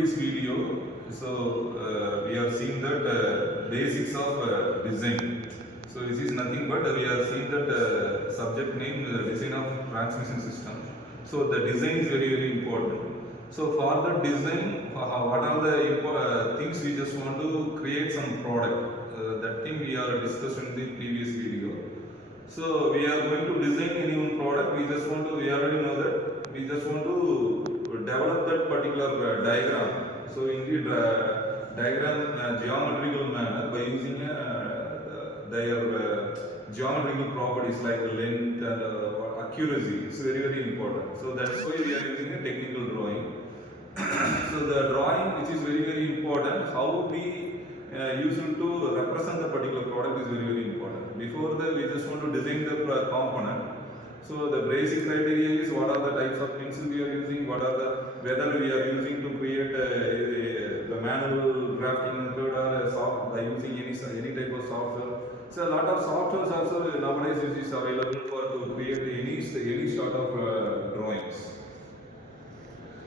previous video, we are seeing that basics of design. So this is nothing but we are seeing that subject name design of transmission system. So the design is very important. So for the design, what are the things we just want to create some product. That thing we are discussed in the previous video. So we are going to design any one product. We already know that we just want to develop that particular diagram. So in the diagram geometrical manner by using their geometrical properties like length and accuracy. It's very important. So that's why we are using a technical drawing. So the drawing, which is very important, how we use it to represent the particular product is very important. Before that, we just want to design the component. So the basic criteria is what are the types of pencils we are using, whether we are using to create the manual drafting method or by using any type of software. So a lot of softwares also nowadays is available to create any sort of drawings.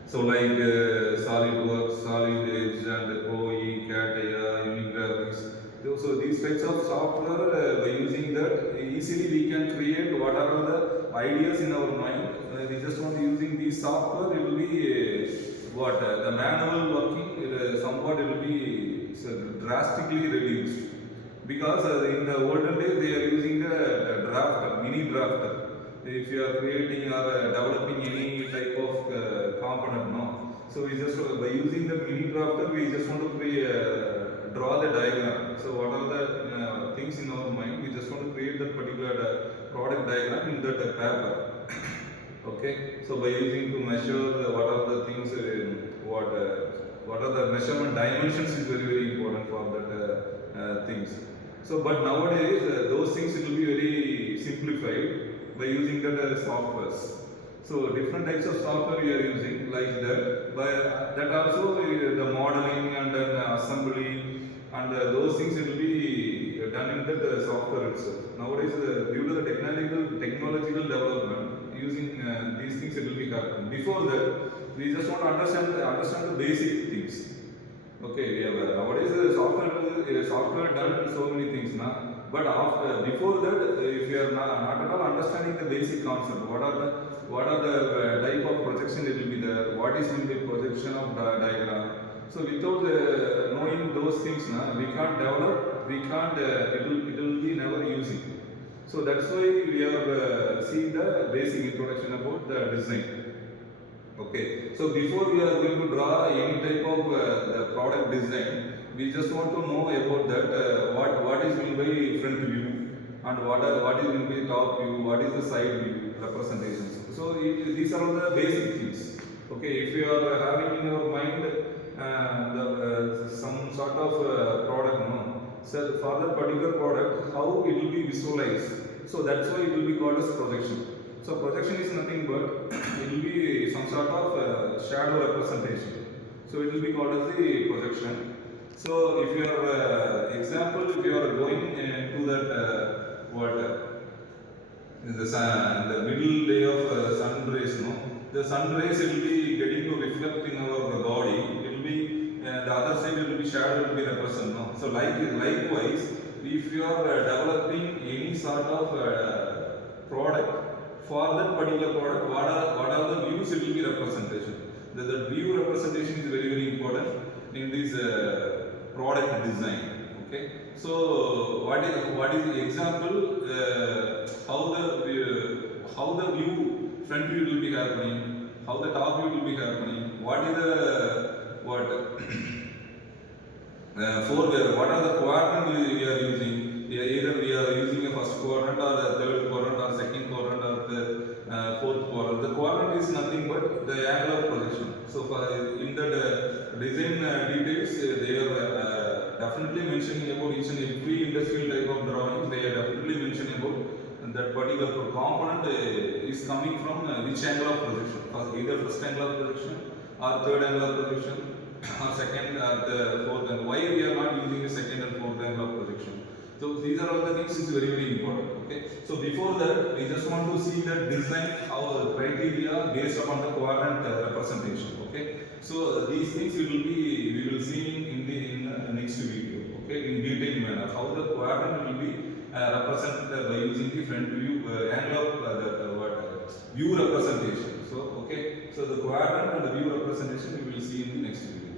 So like SolidWorks, Solid Edge and POE, CATIA, Unigraphics. So these types of software, by using that, easily we can create what are the ideas in our mind. We just want using these software, it will be the manual working, somewhat it will be drastically reduced. Because in the olden days they are using the drafter, mini drafter. If you are creating or developing any type of component, no. So we just by using the mini drafter, we just want to draw the diagram. So what are the things in our mind? We just want to create that particular product diagram in that paper. Okay. So by using to measure what are the things, what are the measurement dimensions is very important for that things. So but nowadays those things will be very simplified by using that softwares. So different types of software we are using like that. By that also the modeling and then assembly and those things will be done in that software itself. Nowadays due to the technological development, using these things it will be happening. Before that, we just want to understand the basic things. Okay, we have nowadays software done so many things now. But before that, if you are not at all understanding the basic concept, what are the type of projection it will be there, what is in the projection of the diagram. So without knowing those things, we can't develop, it will be never using. So that's why we are seeing the basic introduction about the design. Okay, so before we are going to draw any type of the product design, we just want to know about that what is meant by front view and what is meant by top view, what is the side view representations. So these are all the basic things. Okay, if you are having in your mind some sort of product, no. So for that particular product, how it will be visualized. So that's why it will be called as projection. So projection is nothing but it will be some sort of shadow representation. So it will be called as the projection. So if you are if you are going to that the middle day of sun rays, no, the sun rays will be getting to reflect in our body. It will be the other side will be shadow will be represented, no. So likewise, if you are developing any sort of product. For that particular product, what are the views it will be representation. The view representation is very important in this product design. Okay. So what is the example? How the view front view will be happening, how the top view will be happening. What is the what are the quadrant we are using? Either we are using a first quadrant or a third quadrant or second quadrant or the fourth quadrant. The quadrant is nothing but the angle of projection. So in the design details, they are definitely mentioning about each and every industrial type of drawing. They are definitely mentioning about that particular component is coming from which angle of projection. Either first angle of projection or third angle of projection or second or the fourth angle. Why we are not using the second and fourth angle of projection? So these are all the things is very important. Okay. So before that, we just want to see the design, how the criteria based upon the quadrant representation. Okay. So these things we will see in next video. Okay, in detailed manner how the quadrant will be represented by using the front view angle of view representation. So okay, so the quadrant and the view representation we will see in the next video.